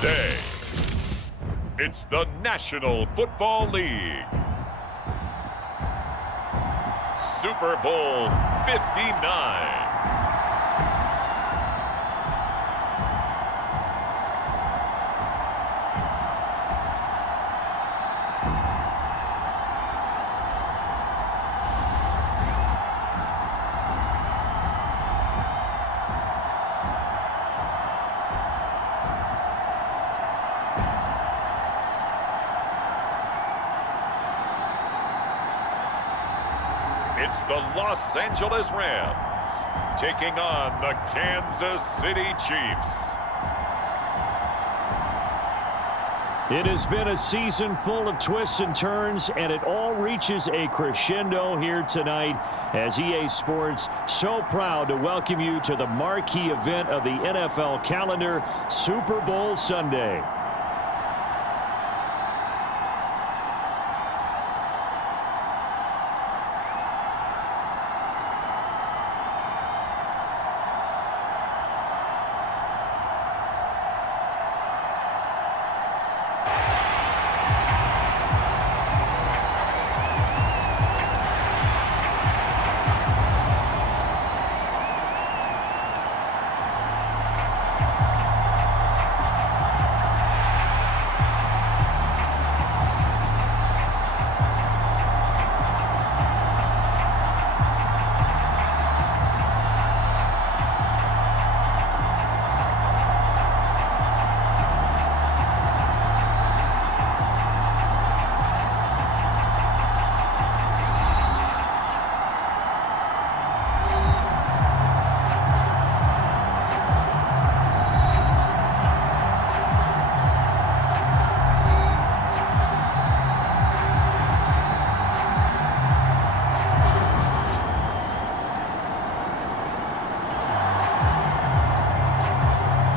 Today, it's the National Football League. Super Bowl 59. It's the Los Angeles Rams taking on the Kansas City Chiefs. It has been a season full of twists and turns, and it all reaches a crescendo here tonight as EA Sports so proud to welcome you to the marquee event of the NFL calendar, Super Bowl Sunday.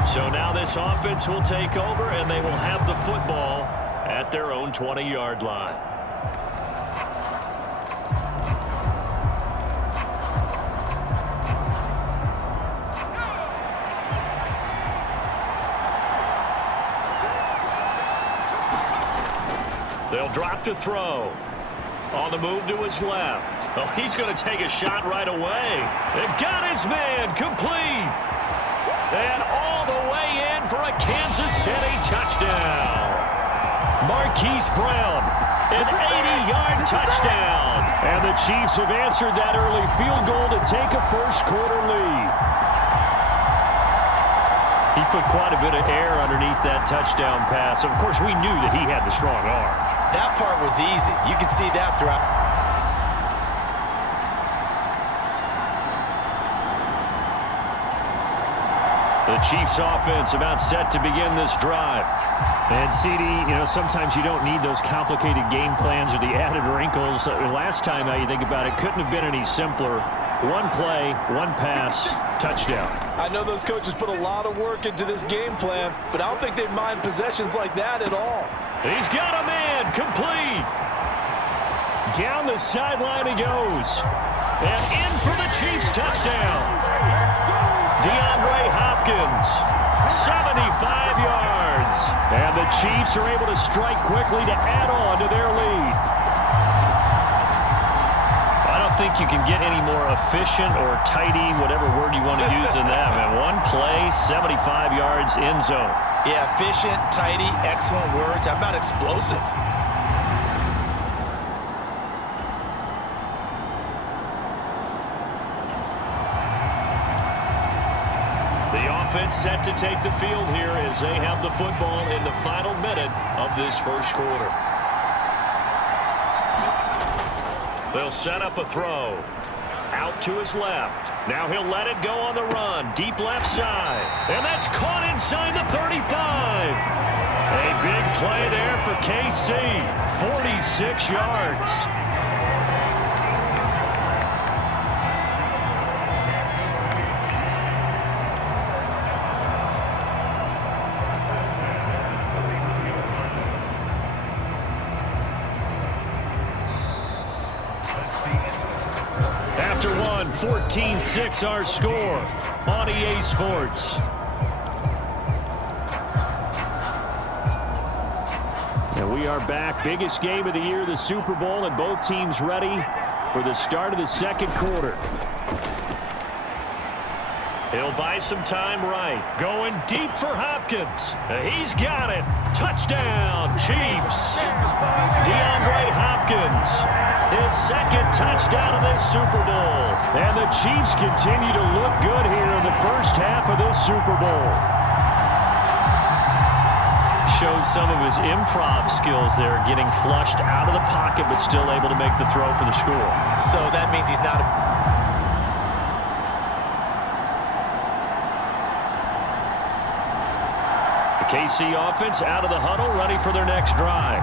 So now this offense will take over, and they will have the football at their own 20-yard line. They'll drop to throw. On the move to his left. Oh, he's going to take a shot right away. They've got his man complete. And all the way in for a Kansas City touchdown. Marquise Brown, an 80-yard touchdown. And the Chiefs have answered that early field goal to take a first-quarter lead. He put quite a bit of air underneath that touchdown pass. Of course, we knew that he had the strong arm. That part was easy. You could see that throughout. The Chiefs offense about set to begin this drive. And CD, sometimes you don't need those complicated game plans or the added wrinkles. Last time, now you think about it, couldn't have been any simpler. One play, one pass, touchdown. I know those coaches put a lot of work into this game plan, but I don't think they mind possessions like that at all. He's got a man complete. Down the sideline he goes. And in for the Chiefs touchdown. DeAndre Hopkins, 75 yards. And the Chiefs are able to strike quickly to add on to their lead. I don't think you can get any more efficient or tidy, whatever word you want to use in that, man. One play, 75 yards, end zone. Yeah, efficient, tidy, excellent words. How about explosive? Offense set to take the field here as they have the football in the final minute of this first quarter. They'll set up a throw. Out to his left. Now he'll let it go on the run. Deep left side. And that's caught inside the 35. A big play there for KC. 46 yards. After one, 14-6 our score on EA Sports. And we are back. Biggest game of the year, the Super Bowl, and both teams ready for the start of the second quarter. He'll buy some time right. Going deep for Hopkins. He's got it. Touchdown, Chiefs. DeAndre Hopkins. His second touchdown of this Super Bowl. And the Chiefs continue to look good here in the first half of this Super Bowl. Showed some of his improv skills there, getting flushed out of the pocket but still able to make the throw for the score. So that means he's not a... KC offense out of the huddle, ready for their next drive.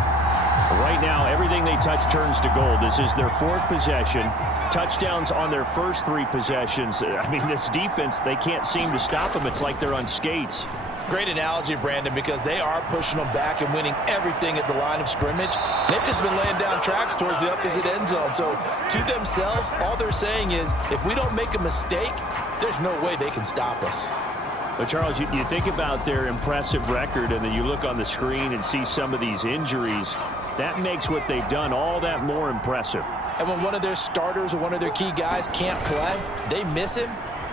Right now, everything they touch turns to gold. This is their fourth possession. Touchdowns on their first three possessions. I mean, this defense, they can't seem to stop them. It's like they're on skates. Great analogy, Brandon, because they are pushing them back and winning everything at the line of scrimmage. They've just been laying down tracks towards the opposite end zone. So to themselves, all they're saying is, if we don't make a mistake, there's no way they can stop us. But, Charles, you think about their impressive record, and then you look on the screen and see some of these injuries. That makes what they've done all that more impressive. And when one of their starters or one of their key guys can't play, they miss him,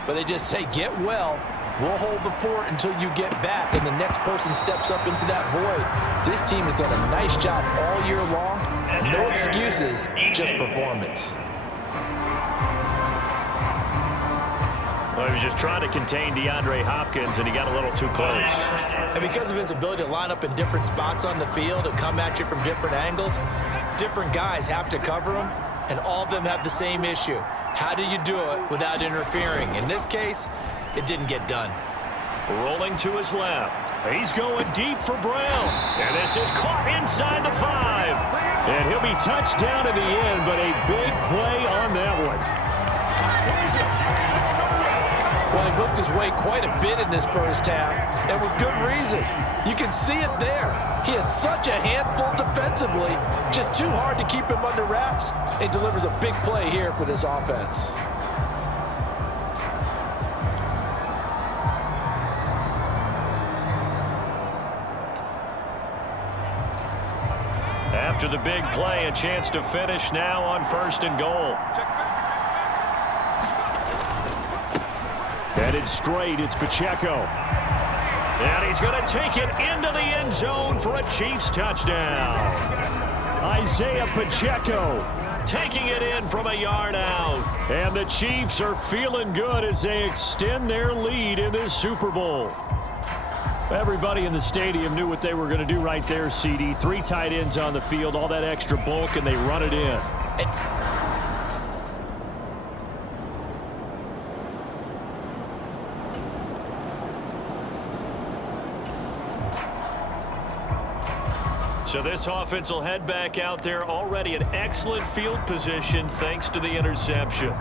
but they just say, get well. We'll hold the fort until you get back, and the next person steps up into that void. This team has done a nice job all year long. No excuses, just performance. Well, he was just trying to contain DeAndre Hopkins, and he got a little too close. And because of his ability to line up in different spots on the field and come at you from different angles, different guys have to cover him, and all of them have the same issue. How do you do it without interfering? In this case, it didn't get done. Rolling to his left. He's going deep for Brown. And this is caught inside the 5. And he'll be touched down at the end, but a big play on that one. Well, he looked his way quite a bit in this first half, and with good reason. You can see it there. He is such a handful defensively, just too hard to keep him under wraps, and delivers a big play here for this offense. After the big play, a chance to finish now on 1st and goal. Headed straight, it's Pacheco. And he's going to take it into the end zone for a Chiefs touchdown. Isaiah Pacheco taking it in from a yard out. And the Chiefs are feeling good as they extend their lead in this Super Bowl. Everybody in the stadium knew what they were going to do right there, CD. 3 tight ends on the field, all that extra bulk, and they run it in. So this offense will head back out there, already in excellent field position thanks to the interception.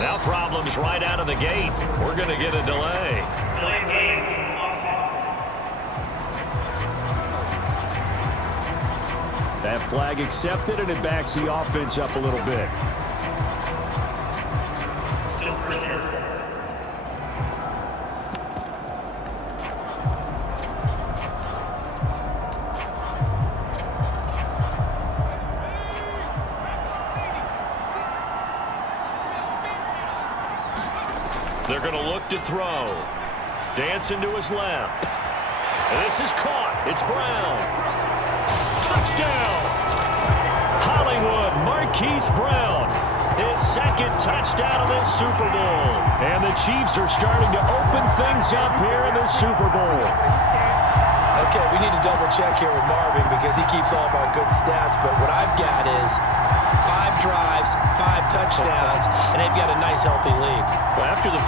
Now problems right out of the gate. We're going to get a delay. That flag accepted, and it backs the offense up a little bit. They're going to look to throw. Dancing to his left. And this is caught. It's Brown. Touchdown! Hollywood Marquise Brown. His second touchdown of this Super Bowl. And the Chiefs are starting to open things up here in the Super Bowl. Okay, we need to double check here with Marvin because he keeps all of our good stats, but what I've got is 5 drives, 5 touchdowns, and they've got a nice healthy lead. Well, after the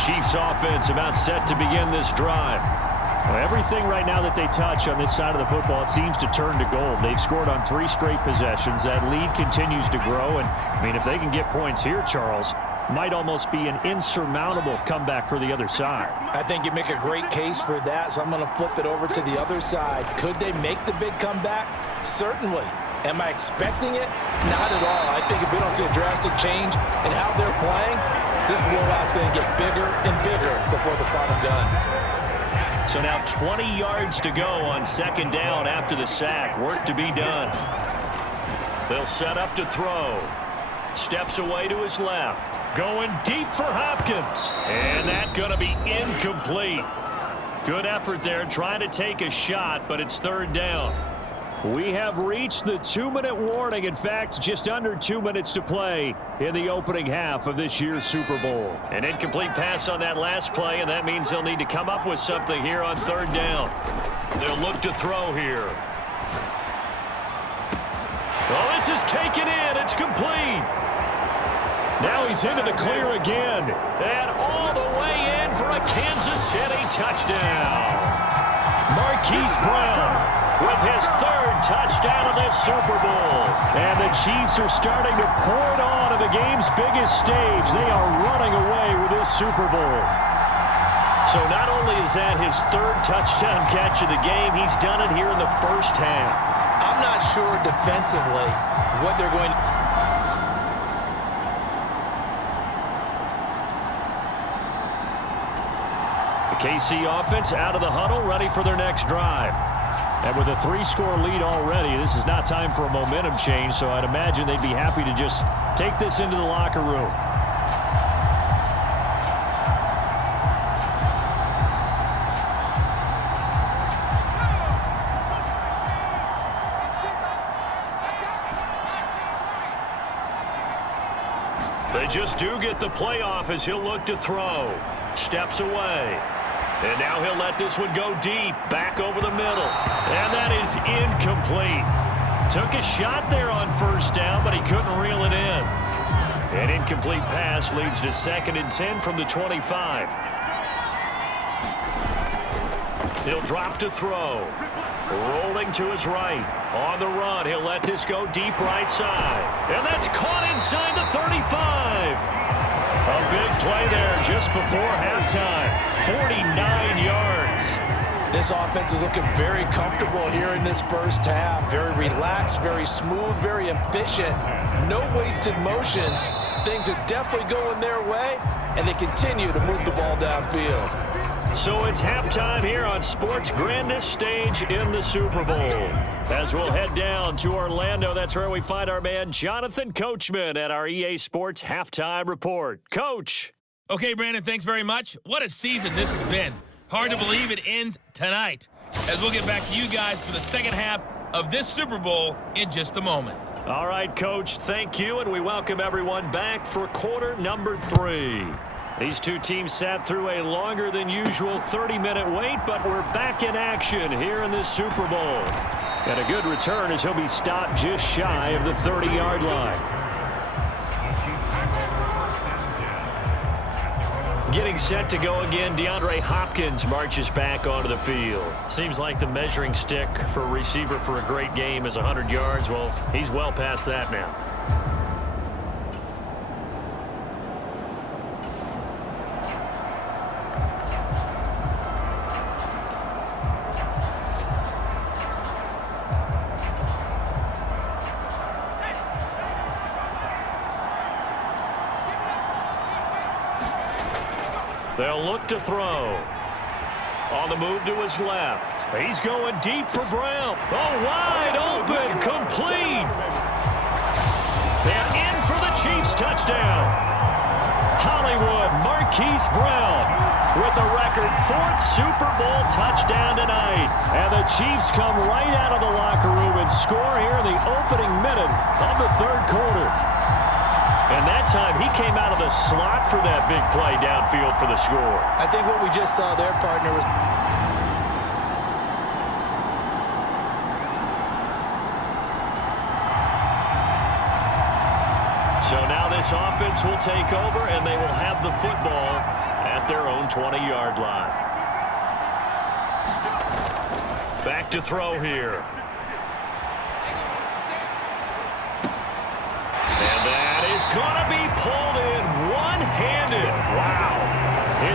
Chiefs offense about set to begin this drive. Well, everything right now that they touch on this side of the football, it seems to turn to gold. They've scored on 3 straight possessions. That lead continues to grow, and I mean, if they can get points here, Charles, might almost be an insurmountable comeback for the other side. I think you make a great case for that, so I'm going to flip it over to the other side. Could they make the big comeback? Certainly. Am I expecting it? Not at all. I think if we don't see a drastic change in how they're playing, this blowout's going to get bigger and bigger before the final gun. So now 20 yards to go on second down after the sack. Work to be done. They'll set up to throw. Steps away to his left. Going deep for Hopkins. And that's going to be incomplete. Good effort there trying to take a shot, but it's third down. We have reached the 2-minute warning. In fact, just under 2 minutes to play in the opening half of this year's Super Bowl. An incomplete pass on that last play, and that means they'll need to come up with something here on third down. They'll look to throw here. Oh, this is taken in. It's complete. Now he's into the clear again. And all the way in for a Kansas City touchdown. Marquise Brown with his third touchdown of this Super Bowl. And the Chiefs are starting to pour it on the game's biggest stage. They are running away with this Super Bowl. So not only is that his third touchdown catch of the game, he's done it here in the first half. I'm not sure defensively what they're going to... KC offense out of the huddle, ready for their next drive. And with a 3-score lead already, this is not time for a momentum change, so I'd imagine they'd be happy to just take this into the locker room. They just do get the playoff as he'll look to throw. Steps away. And now he'll let this one go deep, back over the middle. And that is incomplete. Took a shot there on first down, but he couldn't reel it in. An incomplete pass leads to 2nd and 10 from the 25. He'll drop to throw. Rolling to his right. On the run, he'll let this go deep right side. And that's caught inside the 35. A big play there just before halftime. 49 yards. This offense is looking very comfortable here in this first half. Very relaxed, very smooth, very efficient. No wasted motions. Things are definitely going their way, and they continue to move the ball downfield. So it's halftime here on sports' grandest stage in the Super Bowl. As we'll head down to Orlando, that's where we find our man Jonathan Coachman at our EA Sports Halftime Report. Coach. Okay, Brandon, thanks very much. What a season this has been. Hard to believe it ends tonight, as we'll get back to you guys for the second half of this Super Bowl in just a moment. All right, Coach, thank you, and we welcome everyone back for quarter number 3. These two teams sat through a longer than usual 30-minute wait, but we're back in action here in this Super Bowl. And a good return as he'll be stopped just shy of the 30-yard line. Getting set to go again, DeAndre Hopkins marches back onto the field. Seems like the measuring stick for a receiver for a great game is 100 yards. Well, he's well past that now. They'll look to throw. On the move to his left. He's going deep for Brown. Oh, wide open, complete. And in for the Chiefs touchdown. Hollywood Marquise Brown with a record 4th Super Bowl touchdown tonight. And the Chiefs come right out of the locker room and score here in the opening minute of the third quarter. And that time, he came out of the slot for that big play downfield for the score. I think what we just saw there, partner, was... So now this offense will take over, and they will have the football at their own 20-yard line. Back to throw here. And that is going to be pulled in one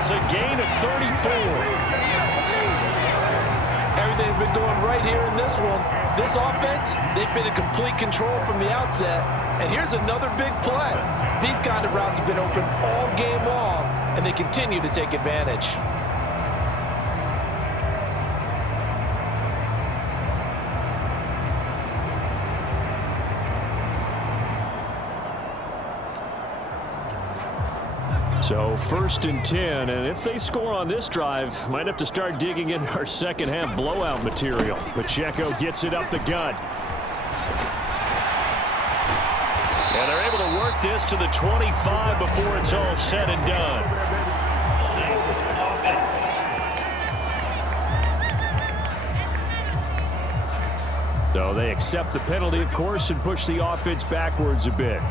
It's a gain of 34. Everything's been going right here in this one. This offense, they've been in complete control from the outset. And here's another big play. These kind of routes have been open all game long, and they continue to take advantage. So 1st and 10, and if they score on this drive, might have to start digging in our second half blowout material. Pacheco gets it up the gut. And they're able to work this to the 25 before it's all said and done. So they accept the penalty, of course, and push the offense backwards a bit.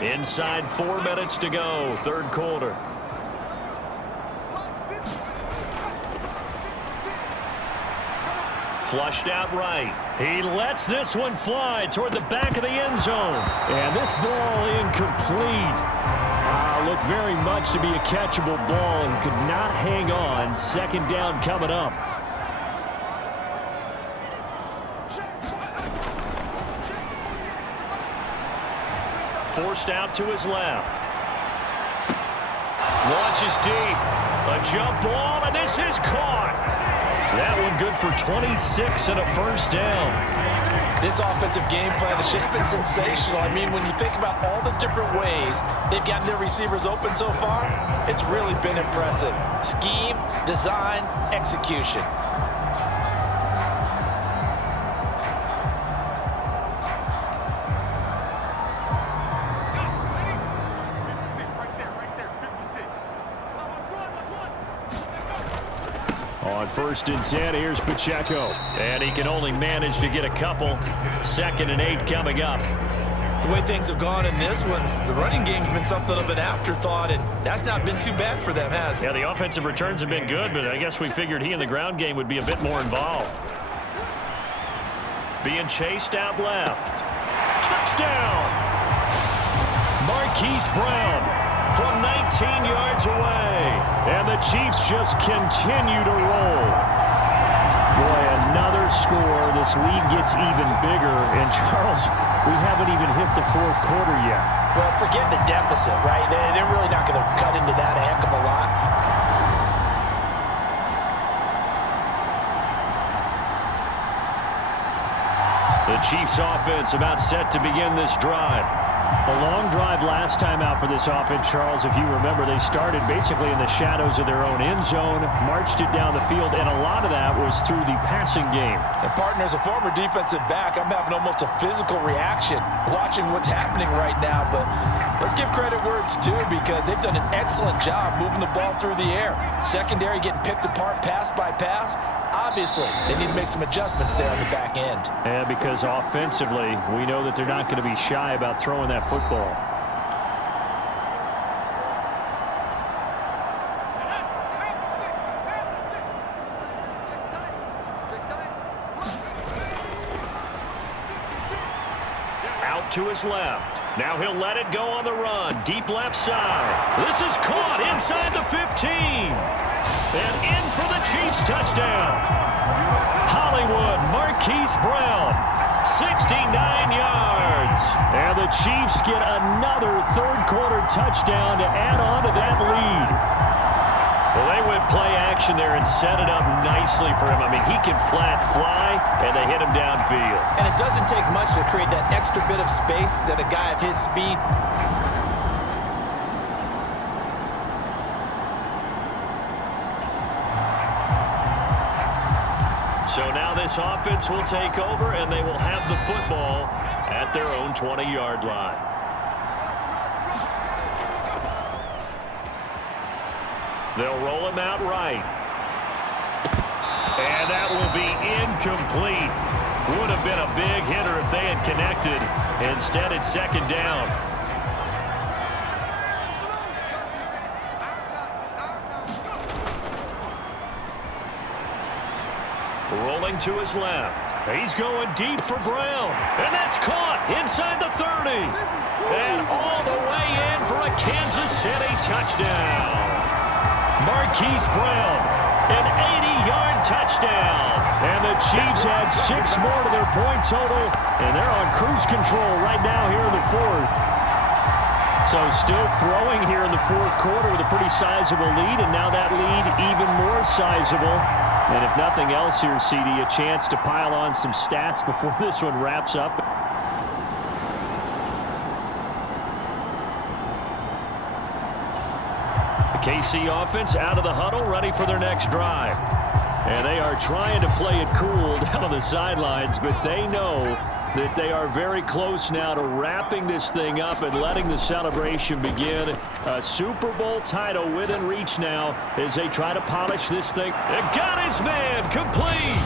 Inside 4 minutes to go, 3rd quarter. Flushed out right. He lets this one fly toward the back of the end zone. And this ball incomplete. Looked very much to be a catchable ball and could not hang on. 2nd down coming up. Forced out to his left. Launches deep. A jump ball, and this is caught. That one good for 26 and a 1st down. This offensive game plan has just been sensational. I mean, when you think about all the different ways they've gotten their receivers open so far, it's really been impressive. Scheme, design, execution. On 1st and 10, here's Pacheco. And he can only manage to get a couple. 2nd and 8 coming up. The way things have gone in this one, the running game's been something of an afterthought, and that's not been too bad for them, has it? Yeah, the offensive returns have been good, but I guess we figured he in the ground game would be a bit more involved. Being chased out left. Touchdown! Marquise Brown from 19 yards away. And the Chiefs just continue to roll. Boy, another score. This lead gets even bigger. And, Charles, we haven't even hit the 4th quarter yet. Well, forget the deficit, right? They're really not going to cut into that a heck of a lot. The Chiefs offense about set to begin this drive. A long drive last time out for this offense, Charles. If you remember, they started basically in the shadows of their own end zone, marched it down the field, and a lot of that was through the passing game. And, partner, as a former defensive back, I'm having almost a physical reaction watching what's happening right now. But let's give credit where it's due, because they've done an excellent job moving the ball through the air. Secondary getting picked apart pass by pass. Obviously, they need to make some adjustments there on the back end. And because offensively, we know that they're not going to be shy about throwing that football. Out to his left. Now he'll let it go on the run. Deep left side. This is caught inside the 15. And in for the Chiefs touchdown. Hollywood Marquise Brown, 69 yards. And the Chiefs get another 3rd quarter touchdown to add on to that lead. Well, they went play action there and set it up nicely for him. I mean, he can flat fly, and they hit him downfield. And it doesn't take much to create that extra bit of space that a guy of his speed. So now this offense will take over, and they will have the football at their own 20-yard line. They'll roll him out right. And that will be incomplete. Would have been a big hitter if they had connected. Instead, it's 2nd down. rolling to his left. He's going deep for Brown. And that's caught inside the 30. And all the way in for a Kansas City touchdown. Marquise Brown, an 80-yard touchdown. And the Chiefs add 6 more to their point total, and they're on cruise control right now here in the fourth. So still throwing here in the fourth quarter with a pretty sizable lead, and now that lead even more sizable. And if nothing else here, CD, a chance to pile on some stats before this one wraps up. The KC offense out of the huddle, ready for their next drive. And they are trying to play it cool down on the sidelines, but they know that they are very close now to wrapping this thing up and letting the celebration begin. A Super Bowl title within reach now as they try to polish this thing. They got his man, complete.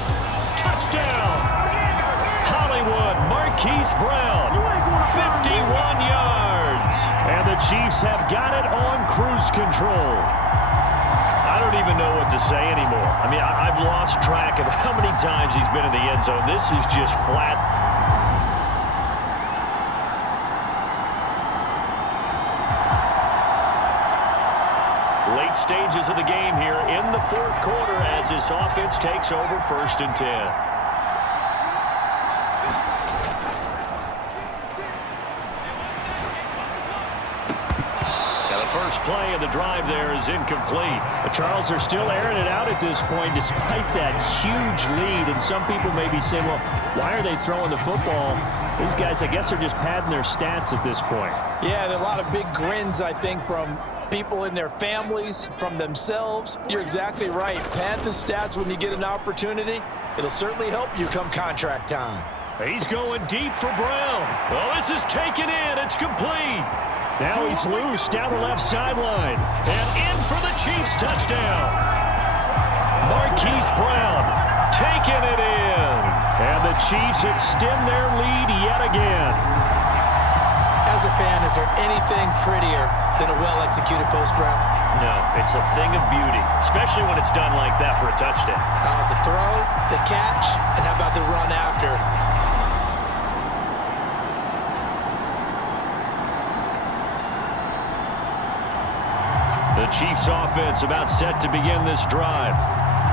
Touchdown. Hollywood, Marquise Brown, 51 yards. And the Chiefs have got it on cruise control. I don't even know what to say anymore. I mean, I've lost track of how many times he's been in the end zone. This is just flat. Late stages of the game here in the fourth quarter as this offense takes over 1st and 10. First play of the drive there is incomplete. The Charles are still airing it out at this point despite that huge lead. And some people may be saying, well, why are they throwing the football? These guys, I guess, are just padding their stats at this point. Yeah, there are a lot of big grins, I think, from people in their families, from themselves. You're exactly right. Pad the stats when you get an opportunity. It'll certainly help you come contract time. He's going deep for Brown. Well, this is taken in. It's complete. Now he's loose down the left sideline. And in for the Chiefs touchdown. Marquise Brown taking it in. And the Chiefs extend their lead yet again. As a fan, is there anything prettier than a well-executed post route? No, it's a thing of beauty, especially when it's done like that for a touchdown. The throw, the catch, and how about the run after? The Chiefs offense about set to begin this drive.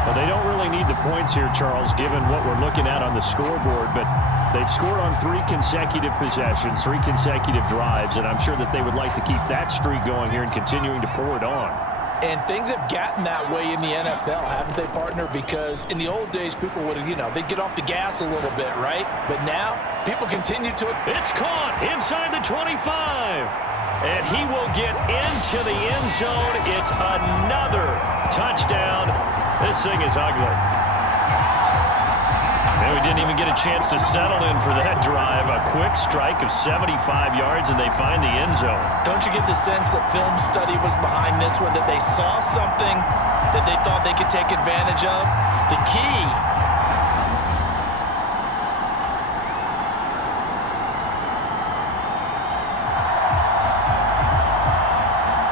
Well, they don't really need the points here, Charles, given what we're looking at on the scoreboard, but they've scored on 3 consecutive possessions, 3 consecutive drives, and I'm sure that they would like to keep that streak going here and continuing to pour it on. And things have gotten that way in the NFL, haven't they, partner? Because in the old days, people would have, they'd get off the gas a little bit, right? But now, people continue to... It's caught inside the 25. And he will get into the end zone. It's another touchdown. This thing is ugly. And we didn't even get a chance to settle in for that drive. A quick strike of 75 yards, and they find the end zone. Don't you get the sense that film study was behind this one, that they saw something that they thought they could take advantage of? The key...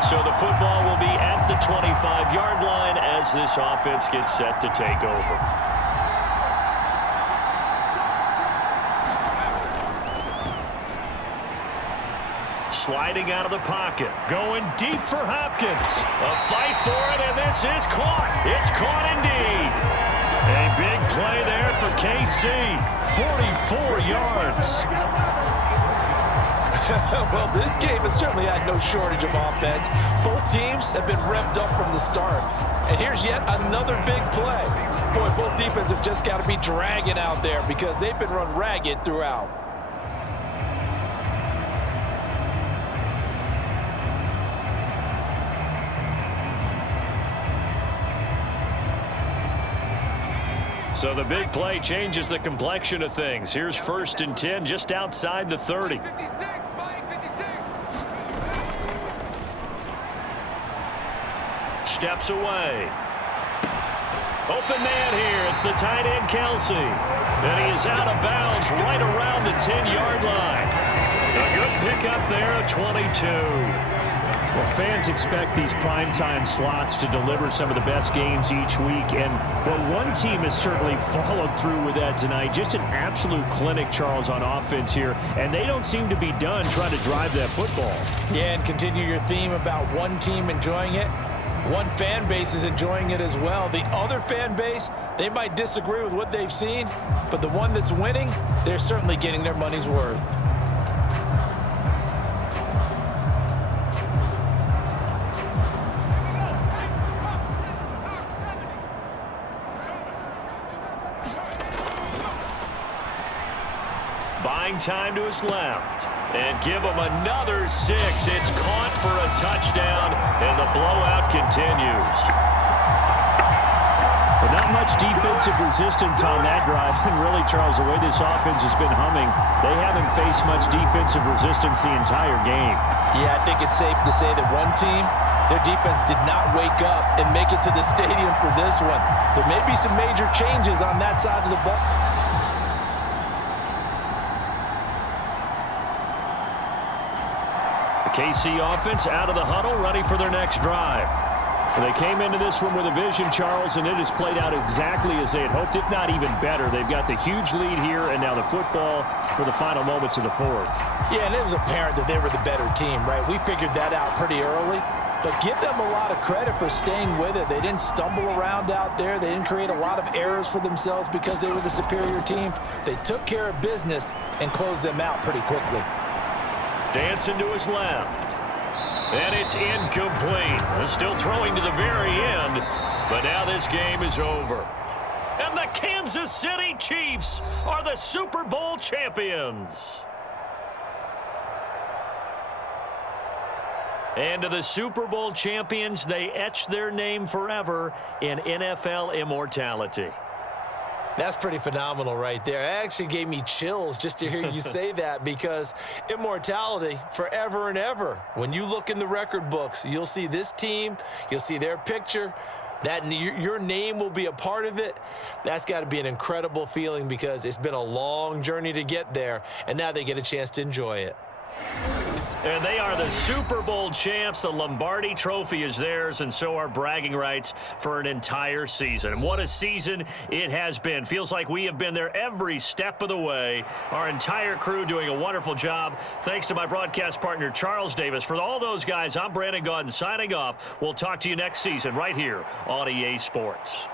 So the football will be at the 25-yard line as this offense gets set to take over. Sliding out of the pocket, going deep for Hopkins. A fight for it, and this is caught. It's caught indeed. A big play there for KC. 44 yards. Well, this game has certainly had no shortage of offense. Both teams have been revved up from the start. And here's yet another big play. Boy, both defenses have just got to be dragging out there because they've been run ragged throughout. So the big play changes the complexion of things. Here's 1st and 10 just outside the 30. 56, Mike, 56. Steps away. Open man here. It's the tight end, Kelsey. And he is out of bounds right around the 10-yard line. A good pickup there at 22. Well, Fans expect these primetime slots to deliver some of the best games each week, and well, one team has certainly followed through with that tonight. Just an absolute clinic, Charles, on offense here, and they don't seem to be done trying to drive that football. Yeah, and continue your theme about one team enjoying it. One fan base is enjoying it as well. The other fan base, they might disagree with what they've seen, but the one that's winning, they're certainly getting their money's worth. Buying time to his left. And give him another 6. It's caught for a touchdown, and the blowout continues. But not much defensive resistance on that drive. And really, Charles, the way this offense has been humming, they haven't faced much defensive resistance the entire game. Yeah, I think it's safe to say that one team, their defense did not wake up and make it to the stadium for this one. There may be some major changes on that side of the ball. KC offense out of the huddle, ready for their next drive. And they came into this one with a vision, Charles, and it has played out exactly as they had hoped, if not even better. They've got the huge lead here, and now the football for the final moments of the fourth. Yeah, and it was apparent that they were the better team, right? We figured that out pretty early. But give them a lot of credit for staying with it. They didn't stumble around out there. They didn't create a lot of errors for themselves because they were the superior team. They took care of business and closed them out pretty quickly. Dancing to his left. And it's incomplete. Still throwing to the very end. But now this game is over. And the Kansas City Chiefs are the Super Bowl champions. And to the Super Bowl champions, they etch their name forever in NFL immortality. That's pretty phenomenal right there. It actually gave me chills just to hear you say that, because immortality forever and ever. When you look in the record books, you'll see this team, you'll see their picture, that your name will be a part of it. That's got to be an incredible feeling, because it's been a long journey to get there, and now they get a chance to enjoy it. And they are the Super Bowl champs. The Lombardi Trophy is theirs, and so are bragging rights for an entire season. And what a season it has been. Feels like we have been there every step of the way. Our entire crew doing a wonderful job. Thanks to my broadcast partner, Charles Davis. For all those guys, I'm Brandon Gaudin signing off. We'll talk to you next season right here on EA Sports.